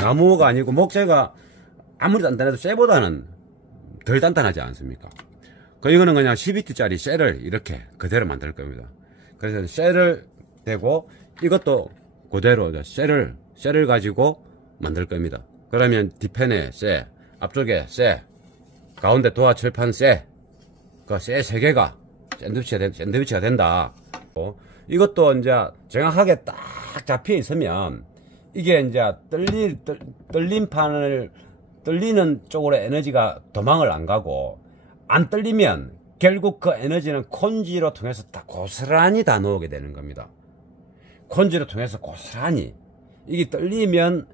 나무가 아니고 목재가 아무리 단단해도 쇠보다는 덜 단단하지 않습니까? 이거는 그냥 12T짜리 쇠를 이렇게 그대로 만들 겁니다. 그래서 쇠를 대고 이것도 그대로 쇠를 가지고 만들 겁니다. 그러면 뒤편에 쇠, 앞쪽에 쇠, 가운데 도화 철판 쇠, 그 쇠 3개가 샌드위치가 된다. 이것도 이제 정확하게 딱 잡혀 있으면 이게 이제 떨리는 쪽으로 에너지가 도망을 안 가고, 안 떨리면 결국 그 에너지는 콘지로 통해서 다 고스란히 다 나오게 되는 겁니다. 콘지로 통해서 고스란히. 이게 떨리면,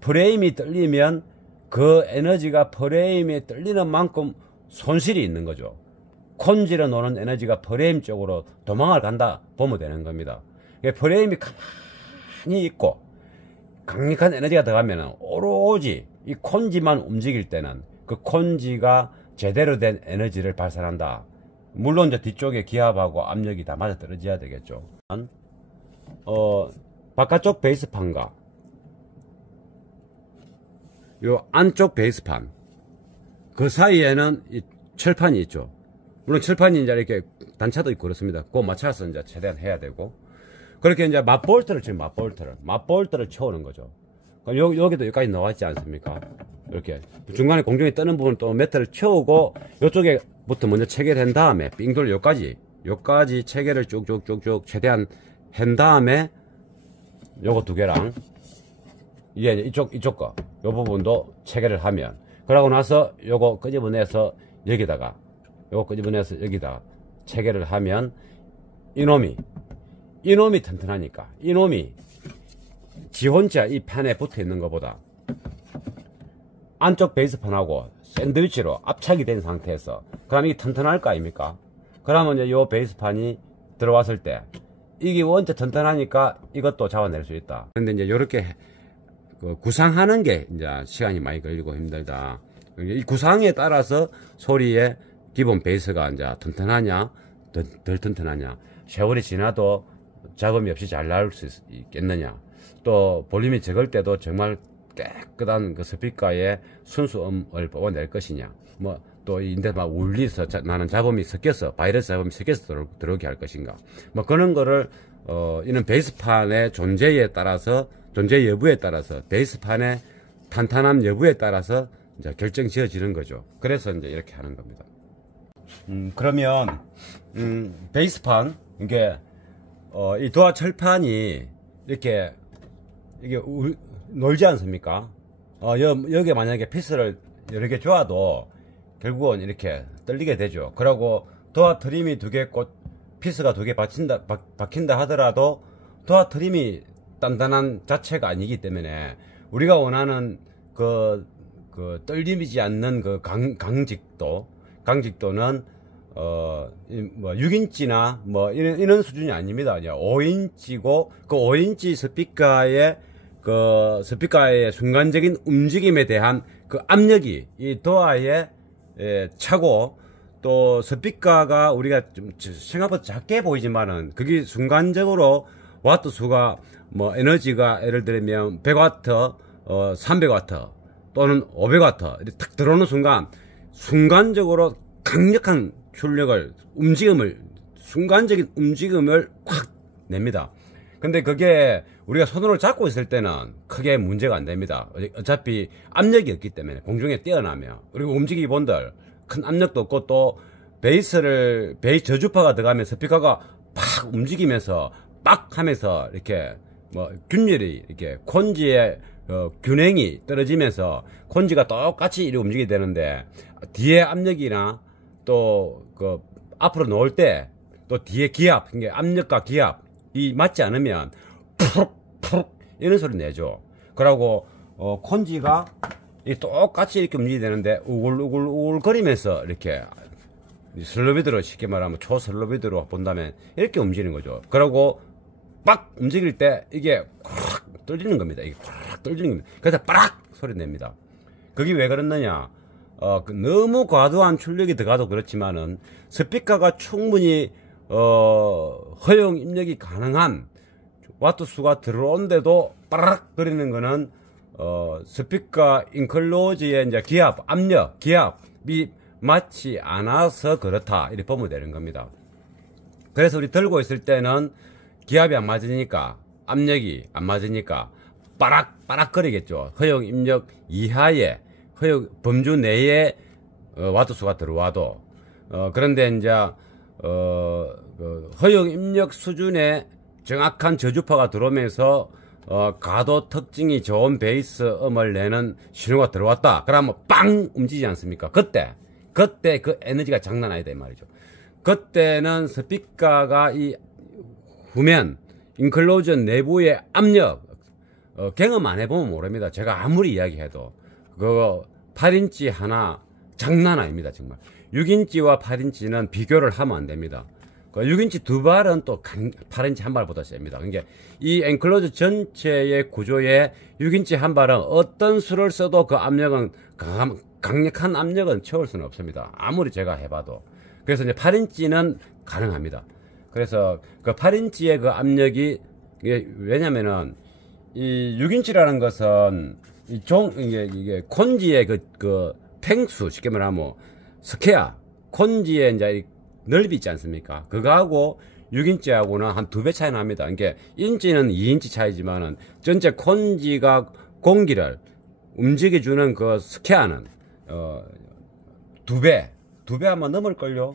프레임이 떨리면 그 에너지가 프레임이 떨리는 만큼 손실이 있는 거죠. 콘지로 노는 에너지가 프레임 쪽으로 도망을 간다 보면 되는 겁니다. 프레임이 가만히 있고 강력한 에너지가 들어가면 오로지 이 콘지만 움직일 때는 그 콘지가 제대로 된 에너지를 발산한다. 물론 이제 뒤쪽에 기압하고 압력이 다 맞아 떨어져야 되겠죠. 바깥쪽 베이스판과 요 안쪽 베이스판 그 사이에는 이 철판이 있죠. 물론 철판이 이제 이렇게 단차도 있고 그렇습니다. 그거 맞춰서 이제 최대한 해야 되고, 그렇게 이제 맞볼트를 채우는 거죠. 여기도 여기까지 나왔지 않습니까? 이렇게 중간에 공중에 뜨는 부분 또 매트를 채우고 이쪽에부터 먼저 체결한 다음에 빙돌 여기까지 체결을 쭉쭉쭉쭉 최대한 한 다음에 요거 2개랑 이게 이쪽 거 요 부분도 체결을 하면, 그러고 나서 요거 끄집어내서 여기다가 체결을 하면 이놈이 튼튼하니까, 이놈이 지 혼자 이 판에 붙어 있는 것보다 안쪽 베이스판하고 샌드위치로 압착이 된 상태에서 그럼 이게 튼튼할 거 아닙니까? 그러면 이제 요 베이스판이 들어왔을 때 이게 원체 튼튼하니까 이것도 잡아낼 수 있다. 근데 이제 요렇게 구상하는 게 이제 시간이 많이 걸리고 힘들다. 이 구상에 따라서 소리의 기본 베이스가 이제 튼튼하냐 덜 튼튼하냐, 세월이 지나도 잡음이 없이 잘 나올 수 있겠느냐, 또 볼륨이 적을 때도 정말 깨끗한 그 스피커의 순수음을 뽑아낼 것이냐, 뭐 또 인데 막 울리서 나는 잡음이 섞여서 바이러스 잡음이 섞여서 들어오게 할 것인가, 뭐 그런 거를 이런 베이스판의 존재 여부에 따라서 베이스판의 탄탄함 여부에 따라서 이제 결정 지어지는 거죠. 그래서 이제 이렇게 하는 겁니다. 그러면 베이스판 이게 이 도화 철판이 이게 놀지 않습니까? 여기에 만약에 피스를 여러 개 줘도 결국은 이렇게 떨리게 되죠. 그리고 도화 트림이 2개 피스가 2개 박힌다 하더라도 도화 트림이 단단한 자체가 아니기 때문에 우리가 원하는 그 떨림이지 않는 그 강직도는 뭐 6인치나 뭐 이런 수준이 아닙니다. 그냥 5인치고 그 5인치 스피커의 순간적인 움직임에 대한 그 압력이 이 도화에 차고, 또 스피커가 우리가 좀 생각보다 작게 보이지만은 그게 순간적으로 와트 수가 뭐 에너지가 예를 들면 100와트, 300와트 또는 500와트 이렇게 탁 들어오는 순간적으로 강력한 출력을, 순간적인 움직임을 확 냅니다. 근데 그게 우리가 손으로 잡고 있을 때는 크게 문제가 안 됩니다. 어차피 압력이 없기 때문에 공중에 떼어나며, 그리고 움직이기 본들 큰 압력도 없고, 또 베이스 저주파가 들어가면 스피커가 팍 움직이면서 빡 하면서 이렇게 뭐 균열이 이렇게 콘지의 균형이 떨어지면서 콘지가 똑같이 이렇게 움직이게 되는데, 뒤에 압력이나 또 그 앞으로 놓을 때 또 뒤에 기압, 그러니까 압력과 기압이 맞지 않으면 푸룩 이런 소리 내죠. 그러고 콘지가 똑같이 이렇게 움직이게 되는데 우글우글 거리면서 이렇게 슬로비드로, 쉽게 말하면 초슬로비드로 본다면 이렇게 움직이는 거죠. 그러고 빡 움직일 때 이게 콱 떨리는 겁니다. 이게 콱 떨리는 겁니다. 그래서 빠락 소리 냅니다. 그게 왜 그렇느냐? 너무 과도한 출력이 들어가도 그렇지만은 스피커가 충분히 허용 입력이 가능한 와트 수가 들어온데도 빠락 거리는 거는 스피커 인클로즈의 이제 기압, 압력, 기압이 맞지 않아서 그렇다. 이렇게 보면 되는 겁니다. 그래서 우리 들고 있을 때는 기압이 안 맞으니까, 압력이 안 맞으니까, 빠락거리겠죠. 허용 입력 이하의, 범주 내에, 와트수가 들어와도, 그런데 이제, 허용 입력 수준의 정확한 저주파가 들어오면서, 가도 특징이 좋은 베이스 음을 내는 신호가 들어왔다. 그러면 빵! 움직이지 않습니까? 그때 그 에너지가 장난 아니다, 이 말이죠. 그때는 스피커가 이 후면, 인클로저 내부의 압력, 경험 안 해보면 모릅니다. 제가 아무리 이야기해도. 8인치 하나 장난 아닙니다, 정말. 6인치와 8인치는 비교를 하면 안 됩니다. 6인치 두 발은 또 8인치 한 발보다 셉니다. 그러니까 이 엔클로저 전체의 구조에 6인치 한 발은 어떤 수를 써도 그 압력은 강력한 압력은 채울 수는 없습니다. 아무리 제가 해봐도. 그래서 이제 8인치는 가능합니다. 그래서 그 8인치의 그 압력이, 왜냐면은 이 6인치라는 것은 이게 콘지의 그 팽수, 쉽게 말하면 스퀘어, 콘지의 이제 넓이 있지 않습니까? 그거하고 6인치하고는 한 2배 차이 납니다. 그러니까 인치는 2인치 차이지만은 전체 콘지가 공기를 움직여주는 그 스퀘어는 2배 아마 넘을걸요.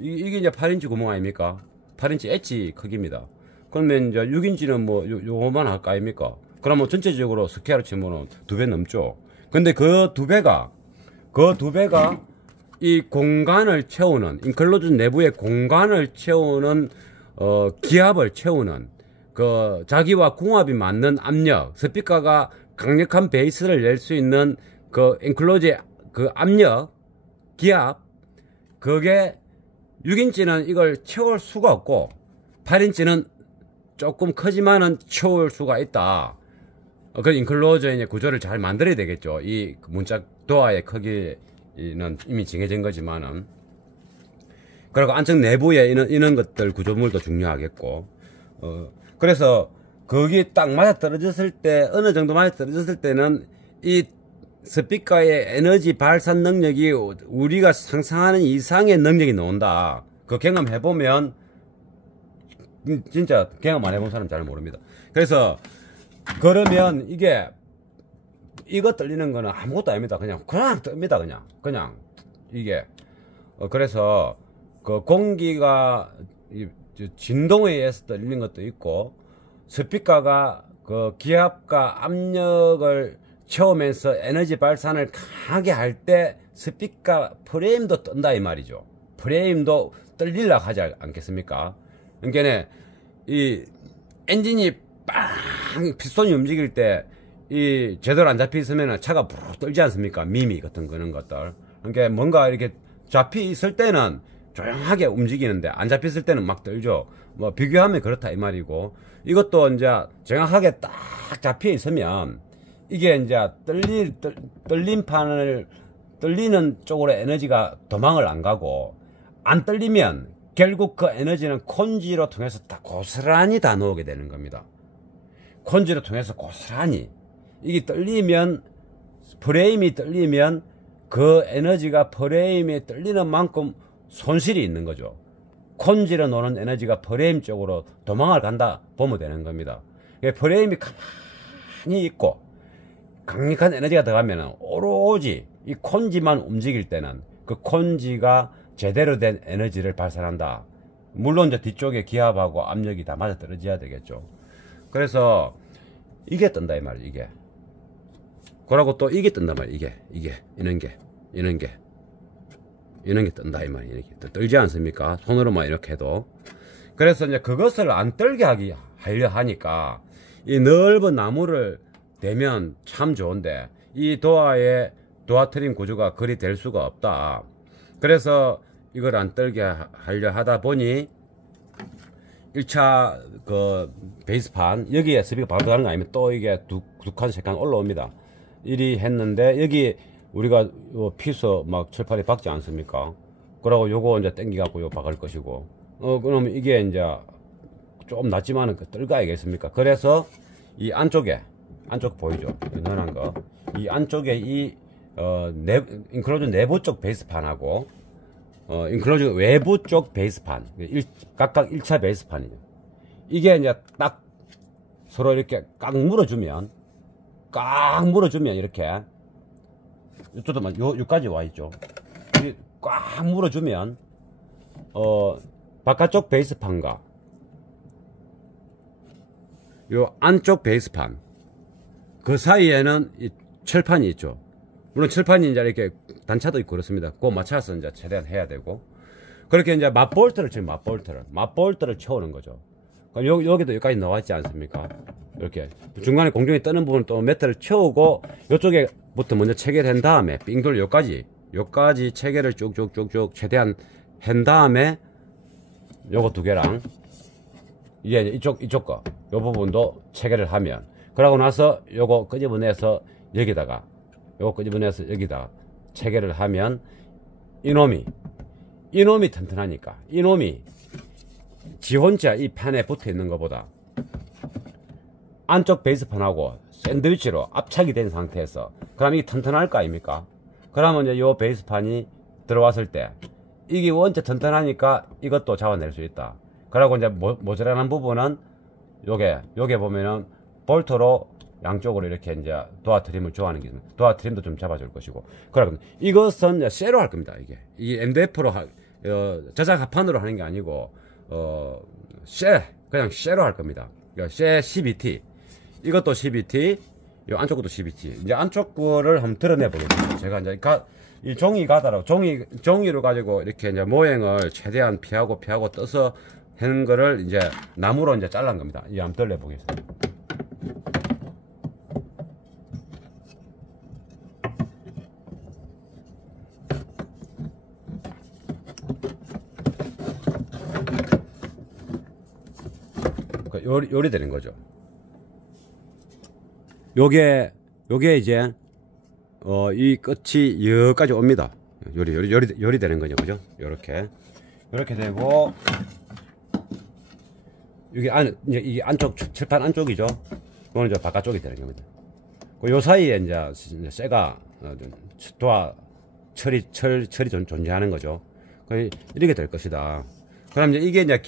이게 이제 8인치 구멍 아닙니까? 8인치 엣지 크기입니다. 그러면 이제 6인치는 뭐 요거만 할까 아닙니까? 그러면 전체적으로 스퀘어로 치면은 2배 넘죠. 근데 그 2배가 이 공간을 채우는, 인클로즈 내부의 공간을 채우는, 기압을 채우는, 자기와 궁합이 맞는 압력, 스피커가 강력한 베이스를 낼 수 있는 인클로즈의 압력, 기압, 그게 6인치는 이걸 채울 수가 없고, 8인치는 조금 크지만은 채울 수가 있다. 그 인클로저의 구조를 잘 만들어야 되겠죠. 이 문짝 도어의 크기는 이미 정해진 거지만은. 그리고 안쪽 내부에 이런 것들 구조물도 중요하겠고. 그래서 거기 딱 맞아 떨어졌을 때, 어느 정도 맞아 떨어졌을 때는 이 스피커의 에너지 발산 능력이 우리가 상상하는 이상의 능력이 나온다. 그 경험해보면, 진짜 경험 안 해본 사람 잘 모릅니다. 그래서, 그러면 이거 떨리는 거는 아무것도 아닙니다. 그냥 뜹니다. 그냥 이게. 그래서 그 공기가 진동에 의해서 떨리는 것도 있고, 스피커가 그 기압과 압력을 채우면서 에너지 발산을 강하게 할 때 스피커 프레임도 뜬다 이 말이죠. 프레임도 떨리려고 하지 않겠습니까? 그러니까 이 엔진이 빵 피스톤이 움직일 때 이 제대로 안 잡혀 있으면 차가 부르르 떨지 않습니까? 미미 같은 그런 것들. 그러니까 뭔가 이렇게 잡혀 있을 때는 조용하게 움직이는데 안 잡혔을 때는 막 떨죠. 뭐 비교하면 그렇다 이 말이고, 이것도 이제 정확하게 딱 잡혀 있으면 이게 이제 떨리는 쪽으로 에너지가 도망을 안 가고, 안 떨리면 결국 그 에너지는 콘지로 통해서 다 고스란히 다 나오게 되는 겁니다. 콘지로 통해서 고스란히. 이게 프레임이 떨리면 그 에너지가 프레임이 떨리는 만큼 손실이 있는 거죠. 콘지로 노는 에너지가 프레임 쪽으로 도망을 간다 보면 되는 겁니다. 프레임이 가만히 있고 강력한 에너지가 들어가면 오로지 이 콘지만 움직일 때는 그 콘지가 제대로 된 에너지를 발산한다. 물론 이제 뒤쪽에 기압하고 압력이 다 맞아 떨어져야 되겠죠. 그래서 이게 뜬다 이 말이에요. 이게. 그러고 또 이게 뜬단 말이에요. 이런 게 뜬다 이 말이에요. 이렇게 떨지 않습니까? 손으로만 이렇게 해도. 그래서 이제 그것을 안 떨게 하려 하니까 이 넓은 나무를 대면 참 좋은데, 이 도어의 도어 트림 구조가 그리 될 수가 없다. 그래서 이걸 안 떨게 하려 하다 보니 1차 그 베이스판 여기에 스피커 바로 들어가는 거 아니면 또 이게 두 칸, 세 칸 올라옵니다. 이리 했는데 여기 우리가 요 피스 막 철판에 박지 않습니까? 그러고 요거 이제 땡겨 갖고 요 박을 것이고, 그러면 이게 이제 좀 낮지만은 떨가야겠습니까? 그래서 이 안쪽에 안쪽 보이죠? 연한 거. 이 안쪽에 인클로즈 내부 쪽 베이스판하고 인클로즈 외부 쪽 베이스판, 각각 1차 베이스판이죠. 이게 이제 딱 서로 이렇게 꽉 물어주면 이렇게 이쪽도 여기까지 와 있죠. 꽉 물어주면 바깥쪽 베이스판과 요 안쪽 베이스판 그 사이에는 이 철판이 있죠. 물론 철판이 이제 이렇게 단차도 있고 그렇습니다. 그거 맞춰서 이제 최대한 해야 되고, 그렇게 이제 맞볼트를 채우는 거죠. 여기도 여기까지 나와 있지 않습니까? 이렇게 중간에 공중에 뜨는 부분 또 매트를 채우고 요쪽에부터 먼저 체결한 다음에 빙돌 요까지 체결을 쭉쭉쭉쭉 최대한 한 다음에 요거 두 개랑 이게 이쪽 거 요 부분도 체결을 하면, 그러고 나서 요거 끄집어내서 여기다가 체결을 하면 이놈이 튼튼하니까, 이놈이 지 혼자 이 판에 붙어 있는 것보다 안쪽 베이스판하고 샌드위치로 압착이 된 상태에서 그럼 이게 튼튼할 거 아닙니까? 그러면 이제 요 베이스판이 들어왔을 때 이게 원체 튼튼하니까 이것도 잡아낼 수 있다. 그러고 이제 모자라는 부분은 요게 보면은 볼트로 양쪽으로 이렇게 이제 도어 트림을 좋아하는 게 있습니다. 도어 트림도 좀 잡아줄 것이고. 그러면 이것은 쇠로 할 겁니다. 이 MDF로 저작 합판으로 하는 게 아니고 그냥 쇠로 할 겁니다. 쇠 CBT, 이것도 CBT, 이 안쪽도 CBT. 이제 안쪽 거를 한번 드러내 보겠습니다. 제가 이제 이 종이 가다라고 종이를 가지고 이렇게 이제 모양을 최대한 피하고 떠서 하는 거를 이제 나무로 이제 잘란 겁니다. 이 한번 드러내 보겠습니다. 요리 되는 거죠. 요게 이제 이 끝이 여기까지 옵니다. 요리 되는 거죠, 그죠? 요렇게 되고, 이제 이 안쪽 철판 안쪽이죠. 그거는 이제 바깥쪽이 되는 겁니다. 요 사이에 이제 쇠가 도화 철이 존재하는 거죠. 이렇게 될 것이다. 그럼 이게 이제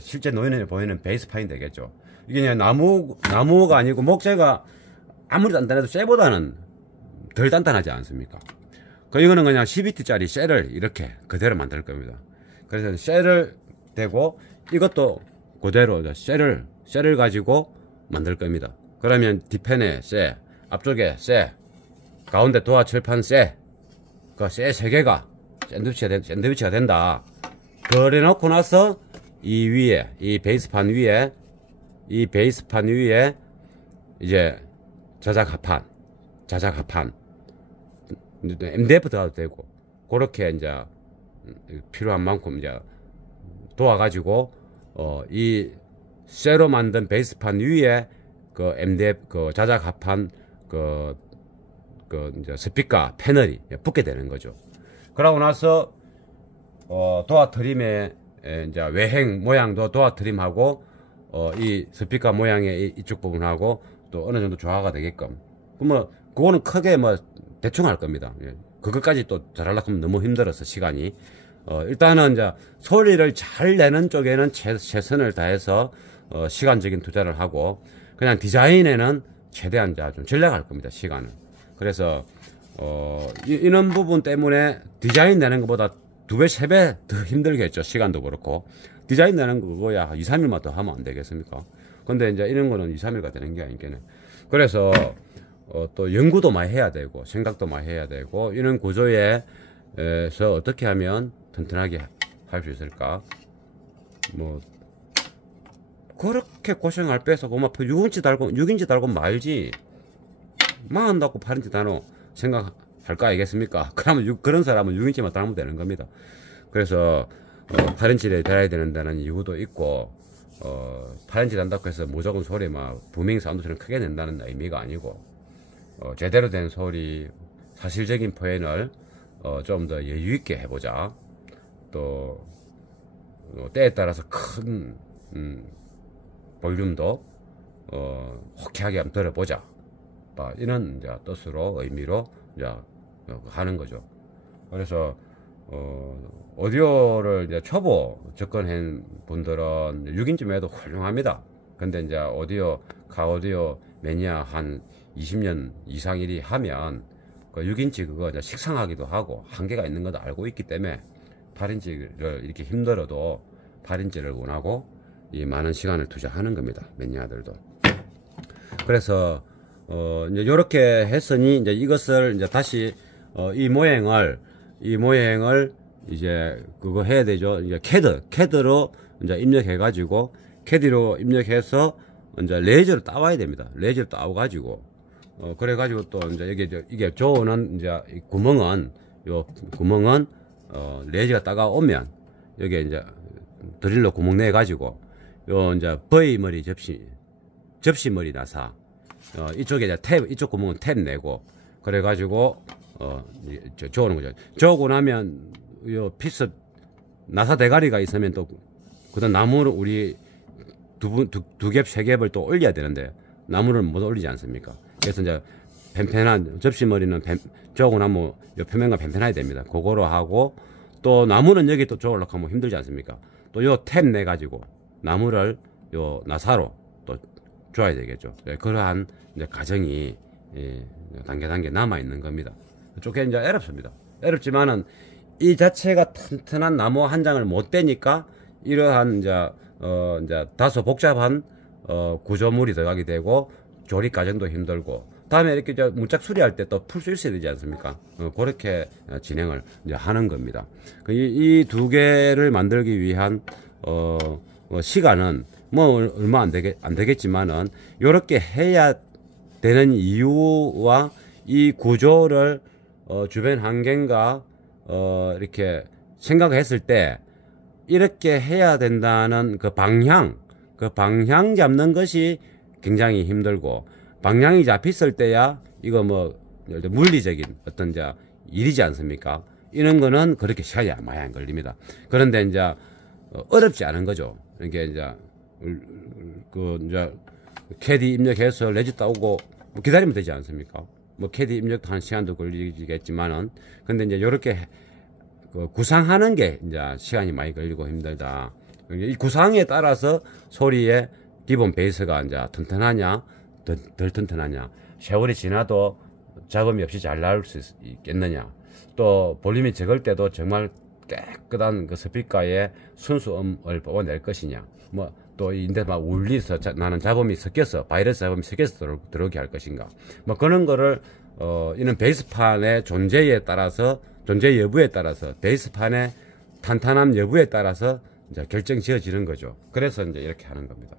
실제 보이는 베이스판이 되겠죠. 이게 이제 나무가 아니고 목재가 아무리 단단해도 쇠보다는 덜 단단하지 않습니까? 이거는 그냥 CBT짜리 쇠를 이렇게 그대로 만들 겁니다. 그래서 쇠를 대고 이것도 그대로 쇠를 가지고 만들 겁니다. 그러면 뒤편에 쇠, 앞쪽에 쇠, 가운데 도화 철판 쇠, 그 쇠 3개가 샌드위치가 된다. 그래 놓고 나서 이 베이스판 위에 이제 자작 합판 MDF 들어가도 되고, 그렇게 이제 필요한 만큼 이제 도와가지고 이 쇠로 만든 베이스판 위에 그 MDF 그 자작 합판 그 이제 스피커 패널이 붙게 되는 거죠. 그러고 나서 도어 트림의 이제 외행 모양도 도어 트림하고 이 스피커 모양의 이쪽 부분하고 또 어느 정도 조화가 되게끔. 그거는 크게 대충 할 겁니다. 그것까지 또 잘하려고 하면 너무 힘들어서 시간이. 일단은 이제 소리를 잘 내는 쪽에는 최선을 다해서 시간적인 투자를 하고, 그냥 디자인에는 최대한 이제 좀 전략할 겁니다, 시간을. 그래서 이런 부분 때문에 디자인 내는 것보다 2배, 3배 더 힘들겠죠. 시간도 그렇고. 디자인 내는 거 그거야 2, 3일만 더 하면 안 되겠습니까? 근데 이제 이런 거는 2, 3일가 되는 게 아니겠네. 그래서 또 연구도 많이 해야 되고 생각도 많이 해야 되고, 이런 구조에서 어떻게 하면 튼튼하게 할 수 있을까? 그렇게 고생할 빼서 그만 6인치 달고 말지, 망한다고 8인치 달고 생각할 거 아니겠습니까? 그러면 그런 사람은 6인치만 달면 되는 겁니다. 그래서 8인치를 달아야 된다는 이유도 있고, 8인치 단다고 해서 무조건 소리 부밍 사운드처럼 크게 낸다는 의미가 아니고, 제대로 된 소리, 사실적인 표현을 좀 더 여유 있게 해보자. 또 때에 따라서 큰 볼륨도 호쾌하게 한번 들어보자. 하겠다. 이런 이제 뜻으로, 의미로 이제 하는 거죠. 그래서, 오디오를 이제 초보 접근한 분들은 6인쯤 해도 훌륭합니다. 근데 이제 가오디오 매니아 한 20년 이상 일이 하면, 그 6인치 그거 이제 식상하기도 하고, 한계가 있는 것도 알고 있기 때문에, 8인치를 이렇게 힘들어도 8인치를 원하고, 이 많은 시간을 투자하는 겁니다. 매니아들도. 그래서, 이제 요렇게 했으니, 이제 이것을 이제 다시, 이 모양을 이제 그거 해야 되죠. 이제 캐드로 이제 입력해가지고, 캐디로 입력해서 이제 레이저로 따와야 됩니다. 레이저로 따와가지고, 그래가지고 또 이제 이게 조어는 이제 이 구멍은, 레이저가 따가오면, 여기에 이제 드릴로 구멍 내가지고, 이제 V머리 접시머리 나사, 이쪽에 이제 이쪽 구멍은 탭 내고, 그래가지고, 저어는 거죠. 저어고 나면, 피스, 나사 대가리가 있으면 또, 그다음 나무를 우리 두 겹, 세 겹을 또 올려야 되는데, 나무를 못 올리지 않습니까? 그래서 이제 펜펜한, 접시머리는 저어고 나면 요 표면과 펜펜해야 됩니다. 그거로 하고, 또 나무는 여기 또 저으려고 하면 힘들지 않습니까? 또 요 탭 내가지고, 나무를 요 나사로 또 줘야 되겠죠. 그러한 이제 과정이 단계 남아 있는 겁니다. 쪼개 이제 어렵습니다. 어렵지만은 이 자체가 튼튼한 나무 한 장을 못 떼니까 이러한 이제 다소 복잡한 구조물이 들어가게 되고 조립 과정도 힘들고 다음에 이렇게 이제 문짝 수리할 때 또 풀 수 있어야 되지 않습니까? 그렇게 진행을 이제 하는 겁니다. 이 두 개를 만들기 위한 시간은 뭐 얼마 안 되겠지만은 요렇게 해야 되는 이유와 이 구조를 주변 환경과 이렇게 생각했을 때 이렇게 해야 된다는 그 방향 잡는 것이 굉장히 힘들고 방향이 잡혔을 때야 이거 뭐 물리적인 어떤 이제 일이지 않습니까? 이런 거는 그렇게 시간이 많이 안 걸립니다. 그런데 이제 어렵지 않은 거죠. 이게 이제 캐디 입력해서 레지 따오고 뭐 기다리면 되지 않습니까? 뭐 캐디 입력도 한 시간도 걸리겠지만은 근데 이제 요렇게 구상하는 게 이제 시간이 많이 걸리고 힘들다. 이 구상에 따라서 소리의 기본 베이스가 이제 튼튼하냐 덜 튼튼하냐 세월이 지나도 잡음이 없이 잘 나올 수 있겠느냐 또 볼륨이 적을 때도 정말 깨끗한 그 스피커의 순수음을 뽑아낼 것이냐 뭐 또 인데 막 울리서 나는 잡음이 섞여서 바이러스 잡음이 섞여서 들어오게 할 것인가 뭐 그런 거를 이런 베이스판의 존재 여부에 따라서 베이스판의 탄탄함 여부에 따라서 이제 결정 지어지는 거죠. 그래서 이제 이렇게 하는 겁니다.